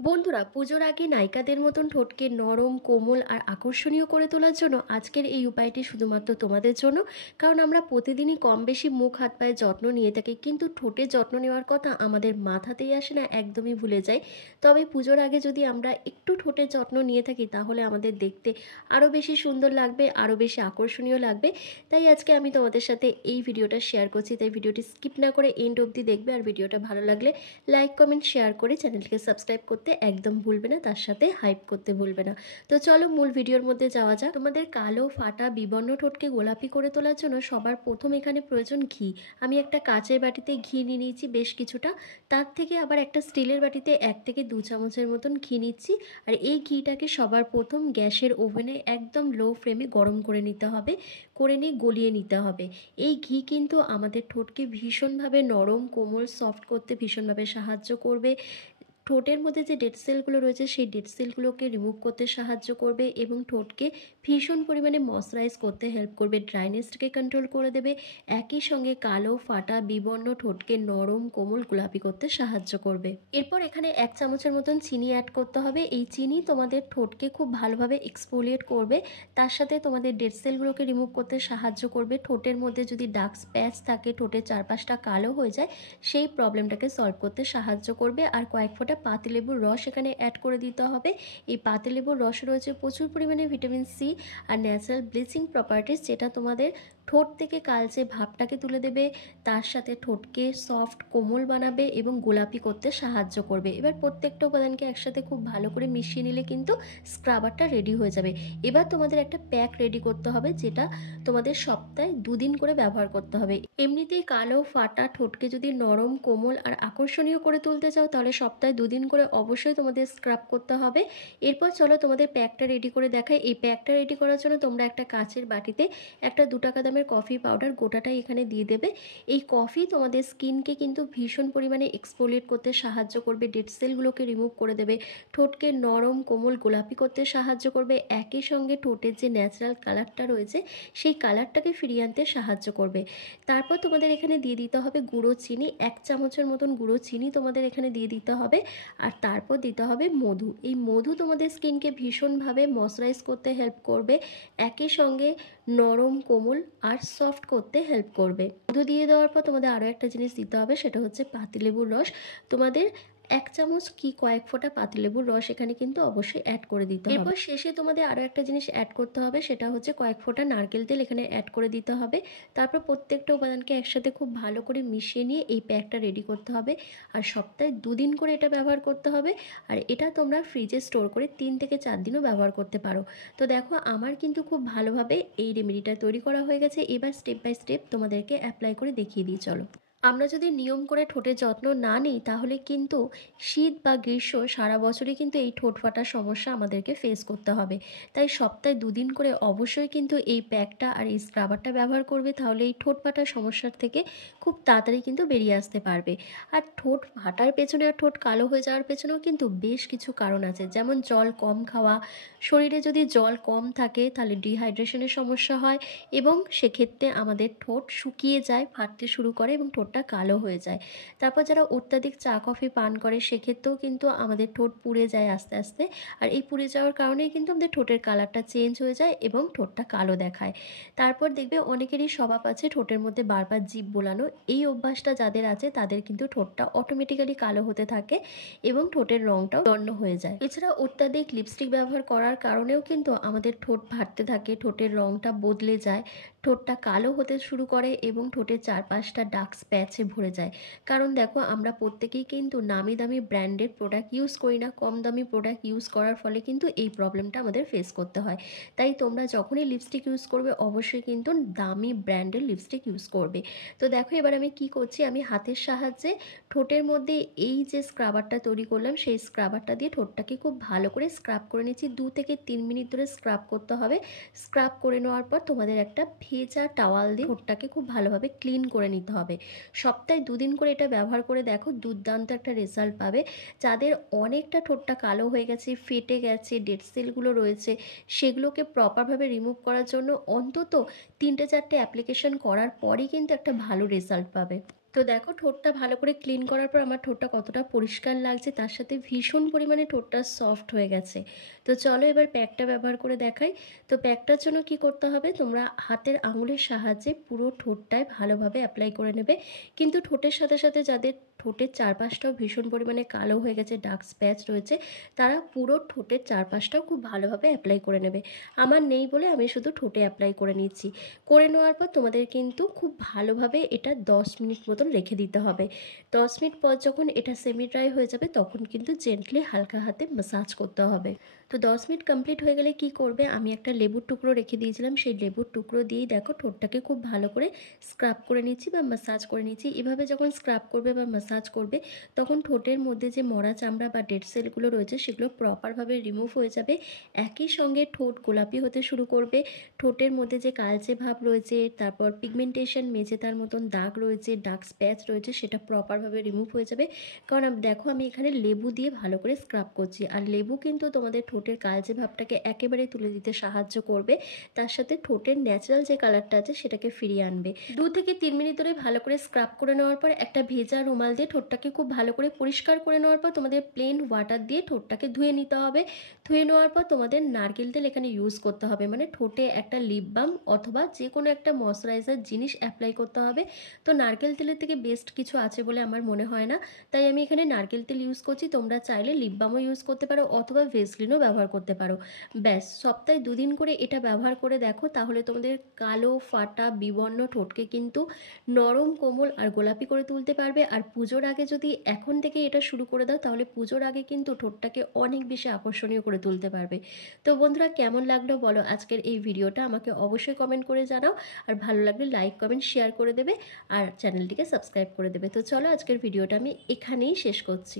বন্ধুরা, পুজোর আগে নায়িকাদের মতন ঠোঁটকে নরম, কোমল আর আকর্ষণীয় করে তোলার জন্য আজকের এই উপায়টি শুধুমাত্র তোমাদের জন্য। কারণ আমরা প্রতিদিনই কম বেশি মুখ হাত পায়ের যত্ন নিয়ে থাকি, কিন্তু ঠোঁটের যত্ন নেওয়ার কথা আমাদের মাথাতেই আসে না, একদমই ভুলে যাই। তবে পুজোর আগে যদি আমরা একটু ঠোঁটের যত্ন নিয়ে থাকি তাহলে আমাদের দেখতে আরও বেশি সুন্দর লাগবে, আরও বেশি আকর্ষণীয় লাগবে। তাই আজকে আমি তোমাদের সাথে এই ভিডিওটা শেয়ার করছি, তাই ভিডিওটি স্কিপ না করে এন্ড অবধি দেখবে। আর ভিডিওটা ভালো লাগলে লাইক কমেন্ট শেয়ার করে চ্যানেলটিকে সাবস্ক্রাইব করতে একদম ভুলবে না, তার সাথে হাইপ করতে ভুলবে না। তো চলো মূল ভিডিওর মধ্যে যাওয়া যাক। তোমাদের কালো ফাটা বিবর্ণ ঠোঁটকে গোলাপি করে তোলার জন্য সবার প্রথম এখানে প্রয়োজন ঘি। আমি একটা কাচের বাটিতে ঘি নিয়ে নিয়েছি বেশ কিছুটা, তার থেকে আবার একটা স্টিলের বাটিতে 1 থেকে 2 চামচের মতন ঘি নিচ্ছি। আর এই ঘিটাকে সবার প্রথম গ্যাসের ওভেনে একদম লো ফ্লেমে গরম করে নিতে হবে, করে নিয়ে গলিয়ে নিতে হবে। এই ঘি কিন্তু আমাদের ঠোঁটকে ভীষণভাবে নরম, কোমল, সফট করতে ভীষণভাবে সাহায্য করবে। ঠোঁটের মধ্যে যে ডেড সেলগুলো রয়েছে সেই ডেড সেলগুলোকে রিমুভ করতে সাহায্য করবে এবং ঠোঁটকে ভীষণ পরিমাণে ময়শ্চারাইজ করতে হেল্প করবে, ড্রাইনেসকে কন্ট্রোল করে দেবে। একই সঙ্গে কালো ফাটা বিবর্ণ ঠোঁটকে নরম, কোমল, গোলাপি করতে সাহায্য করবে। এরপর এখানে 1 চামচের মতন চিনি অ্যাড করতে হবে। এই চিনি তোমাদের ঠোঁটকে খুব ভালোভাবে এক্সফোলিয়েট করবে, তার সাথে তোমাদের ডেড সেলগুলোকে রিমুভ করতে সাহায্য করবে। ঠোঁটের মধ্যে যদি ডার্ক স্প্যাচ থাকে, ঠোঁটের চারপাশটা কালো হয়ে যায়, সেই প্রবলেমটাকে সলভ করতে সাহায্য করবে। আর কয়েক ফোঁটা পাতিলেবুর রস এখানে অ্যাড করে দিতে হবে। এই পাতিলেবুর রসে রয়েছে প্রচুর পরিমাণে ভিটামিন সি আর ন্যাচারাল ব্লিচিং প্রপার্টিস, যেটা তোমাদের ঠোঁট থেকে কালচে ভাবটাকে তুলে দেবে, তার সাথে ঠোঁটকে সফট, কোমল বানাবে এবং গোলাপি করতে সাহায্য করবে। এবার প্রত্যেকটা উপাদানকে একসাথে খুব ভালো করে মিশিয়ে নিলে কিন্তু স্ক্রাবারটা রেডি হয়ে যাবে। এবার তোমাদের একটা প্যাক রেডি করতে হবে, যেটা তোমাদের সপ্তাহে 2 দিন করে ব্যবহার করতে হবে। এমনিতেই কালো ফাটা ঠোঁটকে যদি নরম, কোমল আর আকর্ষণীয় করে তুলতে চাও তাহলে সপ্তাহে 2 দিন করে অবশ্যই তোমাদের স্ক্রাব করতে হবে। এরপর চলো তোমাদের প্যাকটা রেডি করে দেখাই। এই প্যাকটা রেডি করার জন্য তোমরা একটা কাচের বাটিতে একটা 2 টাকা দামের কফি পাউডার গোটাটাই এখানে দিয়ে দেবে। এই কফি তোমাদের স্কিনকে কিন্তু ভীষণ পরিমাণে এক্সফোলিয়েট করতে সাহায্য করবে, ডেড সেলগুলোকে রিমুভ করে দেবে, ঠোঁটকে নরম, কোমল, গোলাপি করতে সাহায্য করবে। একই সঙ্গে ঠোঁটের যে ন্যাচারাল কালারটা রয়েছে সেই কালারটাকে ফিরিয়ে আনতে সাহায্য করবে। তারপর তোমাদের এখানে দিয়ে দিতে হবে গুঁড়ো চিনি, 1 চামচের মতন গুঁড়ো চিনি তোমাদের এখানে দিয়ে দিতে হবে। আর তারপর দিতে হবে মধু। এই মধু তোমাদের স্কিনকে ভীষণভাবে ময়শ্চারাইজ করতে হেল্প করবে, একই সঙ্গে নরম, কোমল আর সফট করতে হেল্প করবে। মধু দিয়ে দেওয়ার পর তোমাদের আরও একটা জিনিস দিতে হবে, সেটা হচ্ছে পাতিলেবুর রস। তোমাদের 1 চামচ কি কয়েক ফোঁটা পাতিলেবুর রস এখানে কিন্তু অবশ্যই অ্যাড করে দিতে হবে। এরপর শেষে তোমাদের আরও একটা জিনিস অ্যাড করতে হবে, সেটা হচ্ছে কয়েক ফোঁটা নারকেল তেল এখানে অ্যাড করে দিতে হবে। তারপর প্রত্যেকটা উপাদানকে একসাথে খুব ভালো করে মিশিয়ে নিয়ে এই প্যাকটা রেডি করতে হবে। আর সপ্তাহে 2 দিন করে এটা ব্যবহার করতে হবে। আর এটা তোমরা ফ্রিজে স্টোর করে 3 থেকে 4 দিনও ব্যবহার করতে পারো। তো দেখো, আমার কিন্তু খুব ভালোভাবে এই রেমেডিটা তৈরি করা হয়ে গেছে। এবার স্টেপ বাই স্টেপ তোমাদেরকে অ্যাপ্লাই করে দেখিয়ে দিই, চলো। আমরা যদি নিয়ম করে ঠোঁটের যত্ন না নিই তাহলে কিন্তু শীত বা গ্রীষ্ম সারা বছরই কিন্তু এই ঠোঁট ফাটার সমস্যা আমাদেরকে ফেস করতে হবে। তাই সপ্তাহে 2 দিন করে অবশ্যই কিন্তু এই প্যাকটা আর এই স্ক্রাবারটা ব্যবহার করবে, তাহলে এই ঠোঁট ফাটার সমস্যার থেকে খুব তাড়াতাড়ি কিন্তু বেরিয়ে আসতে পারবে। আর ঠোঁট ফাটার পেছনে আর ঠোঁট কালো হয়ে যাওয়ার পেছনেও কিন্তু বেশ কিছু কারণ আছে, যেমন জল কম খাওয়া। শরীরে যদি জল কম থাকে তাহলে ডিহাইড্রেশনের সমস্যা হয় এবং সেক্ষেত্রে আমাদের ঠোঁট শুকিয়ে যায়, ফাটতে শুরু করে এবং ঠোঁটটা কালো হয়ে যায়। তারপর যারা অত্যাধিক চা কফি পান করে সেক্ষেত্রেও কিন্তু আমাদের ঠোঁট পুড়ে যায় আস্তে আস্তে। আর এই পুড়ে যাওয়ার কারণেই কিন্তু আমাদের ঠোঁটের কালারটা চেঞ্জ হয়ে যায় এবং ঠোঁটটা কালো দেখায়। তারপর দেখবে অনেকেরই স্বভাব আছে ঠোঁটের মধ্যে বারবার জিভ বোলানো। এই অভ্যাসটা যাদের আছে তাদের কিন্তু ঠোঁটটা অটোমেটিক্যালি কালো হতে থাকে এবং ঠোঁটের রঙটাও বর্ণ হয়ে যায়। এছাড়া অত্যাধিক লিপস্টিক ব্যবহার করার কারণেও কিন্তু আমাদের ঠোঁট ফাটতে থাকে, ঠোঁটের রঙটা বদলে যায়, ঠোঁটটা কালো হতে শুরু করে এবং ঠোঁটের চারপাশটা ডার্ক স্প্যাচে ভরে যায়। কারণ দেখো, আমরা প্রত্যেকেই কিন্তু নামি দামি ব্র্যান্ডের প্রোডাক্ট ইউজ করি না, কম দামি প্রোডাক্ট ইউজ করার ফলে কিন্তু এই প্রবলেমটা আমাদের ফেস করতে হয়। তাই তোমরা যখনই লিপস্টিক ইউজ করবে অবশ্যই কিন্তু দামি ব্র্যান্ডের লিপস্টিক ইউজ করবে। তো দেখো, এবার আমি কি করছি, আমি হাতের সাহায্যে ঠোঁটের মধ্যে এই যে স্ক্রাবারটা তৈরি করলাম সেই স্ক্রাবারটা দিয়ে ঠোঁটটাকে খুব ভালো করে স্ক্রাব করে নিচ্ছি। 2 থেকে 3 মিনিট ধরে স্ক্রাব করতে হবে। স্ক্রাব করে নেওয়ার পর তোমাদের একটা ভেজা টাওয়াল দিয়ে ঠোঁটটাকে খুব ভালোভাবে ক্লিন করে নিতে হবে। সপ্তাহে 2 দিন করে এটা ব্যবহার করে দেখো, দুর্দান্ত একটা রেজাল্ট পাবে। যাদের অনেকটা ঠোঁটটা কালো হয়ে গেছে, ফেটে গেছে, ডেড সেলগুলো রয়েছে, সেগুলোকে প্রপারভাবে রিমুভ করার জন্য অন্তত 3টে 4টে অ্যাপ্লিকেশন করার পরই কিন্তু একটা ভালো রেজাল্ট পাবে। তো দেখো ঠোঁটটা ভালো করে ক্লিন করার পর আমার ঠোঁটটা কতটা পরিষ্কার লাগছে, তার সাথে ভীষণ পরিমাণে ঠোঁটটা সফট হয়ে গেছে। তো চলো এবার প্যাকটা ব্যবহার করে দেখাই। তো প্যাকটার জন্য কি করতে হবে, তোমরা হাতের আঙুলের সাহায্যে পুরো ঠোঁটটায় ভালোভাবে অ্যাপ্লাই করে নেবে। কিন্তু ঠোঁটের সাথে সাথে যাদের ঠোঁটের চারপাশটাও ভীষণ পরিমাণে কালো হয়ে গেছে, ডার্ক স্প্যাচ রয়েছে, তারা পুরো ঠোঁটের চারপাশটাও খুব ভালোভাবে অ্যাপ্লাই করে নেবে। আমার নেই বলে আমি শুধু ঠোঁটে অ্যাপ্লাই করে নিচ্ছি। করে নেওয়ার পর তোমাদের কিন্তু খুব ভালোভাবে এটা 10 মিনিট মতন রেখে দিতে হবে। 10 মিনিট পর যখন এটা সেমি ড্রাই হয়ে যাবে তখন কিন্তু জেন্টলি হালকা হাতে ম্যাসাজ করতে হবে। তো 10 মিনিট কমপ্লিট হয়ে গেলে কি করবে, আমি একটা লেবুর টুকরো রেখে দিয়েছিলাম, সেই লেবুর টুকরো দিয়েই দেখো ঠোঁটটাকে খুব ভালো করে স্ক্রাব করে নিচ্ছি বা ম্যাসাজ করে নিচ্ছি। এভাবে যখন স্ক্রাব করবে বা ম্যাসাজ করবে তখন ঠোঁটের মধ্যে যে মরা চামড়া বা ডেড সেলগুলো রয়েছে সেগুলো প্রপারভাবে রিমুভ হয়ে যাবে। একই সঙ্গে ঠোঁট গোলাপি হতে শুরু করবে। ঠোঁটের মধ্যে যে কালচে ভাব রয়েছে, তারপর পিগমেন্টেশন মেজেতার মতন দাগ রয়েছে, ডার্ক স্প্যাচ রয়েছে, সেটা প্রপারভাবে রিমুভ হয়ে যাবে। কারণ দেখো আমি এখানে লেবু দিয়ে ভালো করে স্ক্রাব করছি, আর লেবু কিন্তু তোমাদের ঠোঁটের কালচে ভাবটাকে একেবারে তুলে দিতে সাহায্য করবে, তার সাথে ঠোঁটের ন্যাচারাল যে কালারটা আছে সেটাকে ফিরিয়ে আনবে। 2 থেকে 3 মিনিট ধরে ভালো করে স্ক্রাব করে নেওয়ার পর একটা ভেজা রুমাল দিয়ে ঠোঁটটাকে খুব ভালো করে পরিষ্কার করে নেওয়ার পর তোমাদের প্লেন ওয়াটার দিয়ে ঠোঁটটাকে ধুয়ে নিতে হবে। ধুয়ে নেওয়ার পর তোমাদের নারকেল তেল এখানে ইউজ করতে হবে, মানে ঠোঁটে একটা লিপ বাম অথবা যে কোনো একটা ময়শ্চারাইজার জিনিস অ্যাপ্লাই করতে হবে। তো নারকেল তেলের থেকে বেস্ট কিছু আছে বলে আমার মনে হয় না, তাই আমি এখানে নারকেল তেল ইউজ করছি। তোমরা চাইলে লিপ বামও ইউজ করতে পারো অথবা ভেসলিনও ব্যবহার করতে পারো। ব্যাস, সপ্তাহে 2 দিন করে এটা ব্যবহার করে দেখো, তাহলে তোমাদের কালো ফাটা বিবর্ণ ঠোঁটকে কিন্তু নরম কোমল আর গোলাপি করে তুলতে পারবে। আর পুজোর আগে যদি এখন থেকে এটা শুরু করে দাও তাহলে পুজোর আগে কিন্তু ঠোঁটটাকে অনেক বেশি আকর্ষণীয় করে তুলতে পারবে। তো বন্ধুরা, কেমন লাগলো বলো আজকের এই ভিডিওটা, আমাকে অবশ্যই কমেন্ট করে জানাও। আর ভালো লাগলে লাইক কমেন্ট শেয়ার করে দেবে আর চ্যানেলটিকে সাবস্ক্রাইব করে দেবে। তো চলো আজকের ভিডিওটা আমি এখানেই শেষ করছি।